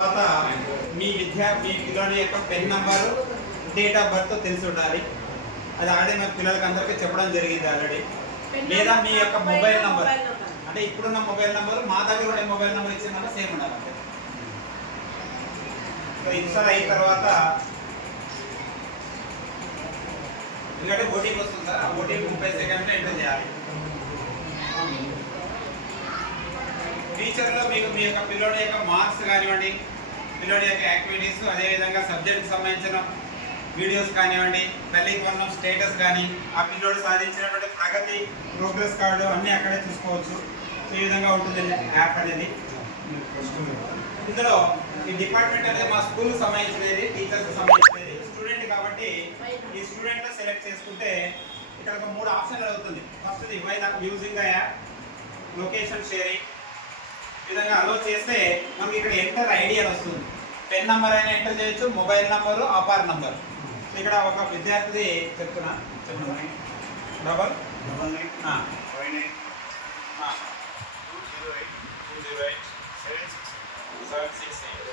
తర్వాత మీ పిల్లల యొక్క pen number, date of birth తెలిసి ఉండాలి. అది ఆల్రెడీ మా పిల్లలకి అందరికీ చెప్పడం జరిగింది ఆల్రెడీ. లేదా మీ యొక్క మొబైల్ నంబర్, అంటే ఇప్పుడున్న మొబైల్ నంబరు మా దగ్గర ఉండే మొబైల్ నెంబర్ ఇచ్చిందంటే సేమ్ ఉండాలి. సో ఇన్స్టాల్ అయిన తర్వాత ఎందుకంటే ఓటీపీ వస్తుంది సార్, ఆ ఓటీపీ 30 సెకండ్లో ఎంటర్ చేయాలి. ఫ్యూచర్లో మీకు మీ యొక్క పిల్లోడి యొక్క మార్క్స్ కానివ్వండి, పిల్లోడి యొక్క యాక్టివిటీస్, అదేవిధంగా సబ్జెక్ట్కి సంబంధించిన వీడియోస్ కానివ్వండి, తల్లికి వందనం స్టేటస్ కానీ, ఆ పిల్లోడు సాధించినటువంటి ప్రగతి ప్రోగ్రెస్ కార్డు అన్నీ అక్కడే చూసుకోవచ్చు. ఈ విధంగా ఉంటుంది యాప్ అనేది. ఇందులో ఈ డిపార్ట్మెంట్ అనేది మా స్కూల్కి సంబంధించినది, టీచర్స్కి సంబంధించినది. స్టూడెంట్ కాబట్టి ఈ స్టూడెంట్ సెలెక్ట్ చేసుకుంటే ఇక్కడ ఒక 3 ఆప్షన్లు అవుతుంది. First while using the app, location sharing. ఈ విధంగా అలో చేస్తే మనకి ఇక్కడ ఎంటర్ ఐడి అని వస్తుంది. పెన్ నంబర్ అయినా ఎంటర్ చేయొచ్చు, మొబైల్ నంబరు, ఆధార్ నంబర్. ఇక్కడ ఒక విద్యార్థి చెప్తున్నా double 768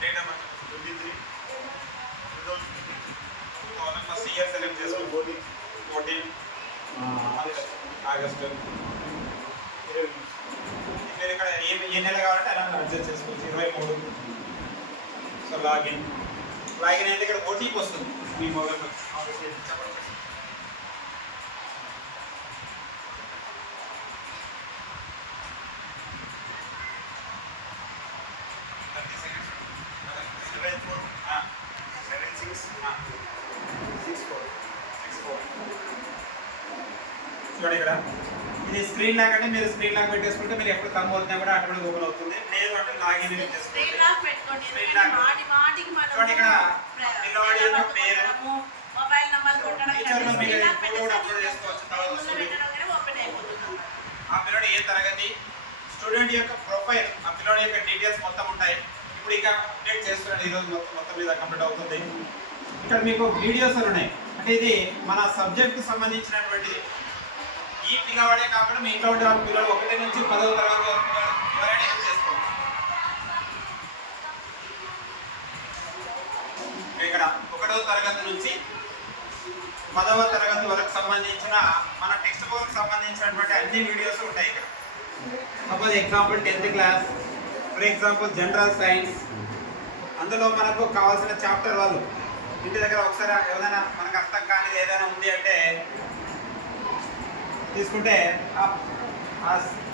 date of birth 23 first year select చేసుకోండి. 14 ఆగస్టు. మీరు ఇక్కడ ఏ నెల కావాలంటే అలా అడ్జస్ట్ చేసుకోవచ్చు. 23. సో లాగిన్ అయితే ఇక్కడ ఓటీపీ వస్తుంది మీ మొబైల్లో. చెప్పండి. చూడండి ఇక్కడ ఇది స్క్రీన్ లాక్ అంటే మీరు స్క్రీన్ లాక్ పెట్టేసుకుంటే మీరు ఎప్పుడు కమ్ అవుతున్నా కూడా ఆటోమేటిక్ ఓపెన్ అవుతుంది. లేదు అంటే లాగిన్ చేసుకోండి. చూడండి ఇక్కడ పిల్లవాడి యొక్క పేరు, మొబైల్ నంబర్ అప్లోడ్ చేసుకోవచ్చు. ఆ పిల్లవాడి ఏ తరగతి, స్టూడెంట్ యొక్క ప్రొఫైల్, ఆ పిల్లవాడి యొక్క డీటెయిల్స్ మొత్తం ఉంటాయి. ఇప్పుడు ఇక అప్డేట్ చేస్తున్నాడు. ఈరోజు మొత్తం మీద కంప్లీట్ అవుతుంది. ఇక్కడ మీకు వీడియోస్ ఉన్నాయి. అంటే ఇది మన సబ్జెక్ట్కి సంబంధించినటువంటిది. ఈ పిల్లవాడే కాకుండా మీ ఇంట్లో ఉండే పిల్లలు 1 నుంచి 10వ తరగతి వరకు ఎవరైనా యూజ్ చేసుకోవచ్చు. ఇక్కడ 1వ తరగతి నుంచి 10వ తరగతి వరకు సంబంధించిన మన టెక్స్ట్ బుక్ సంబంధించినటువంటి అన్ని వీడియోస్ ఉంటాయి ఇక్కడ. Suppose example 10th class, for example general science. అందులో మనకు కావాల్సిన చాప్టర్ వాళ్ళు ఇంటి దగ్గర ఒకసారి ఏదైనా మనకు అర్థం కానిది ఏదైనా ఉంది అంటే తీసుకుంటే ఆ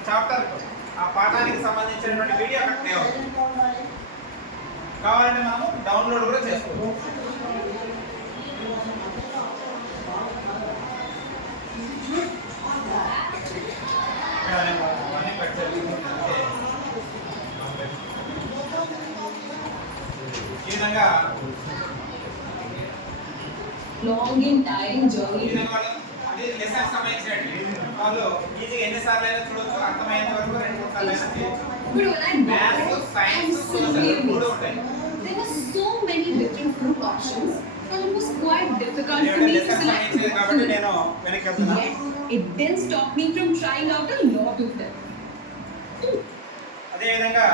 చాప్టర్, ఆ పాఠానికి సంబంధించినటువంటి వీడియో అక్కడ ప్లే అవుతుంది. కావాలంటే మనం డౌన్లోడ్ కూడా చేసుకోవచ్చు. ఈ విధంగా అంటే లెసన్ సంబంధించినట్టు వాళ్ళు ఈజీగా ఎన్నిసార్లు అయినా చూడొచ్చు, అర్థమయ్యేంత వరకు 2-3 సార్లు అయినా చేయొచ్చు. మ్యాథ్స్, సైన్స్, సోషల్ కూడా ఉంటాయి. There were so many different group options and it was quite difficult for me to select. కాబట్టి నేను వెనక్కి వెళ్తున్నా. It didn't stop me from trying out a lot of them. అదే విధంగా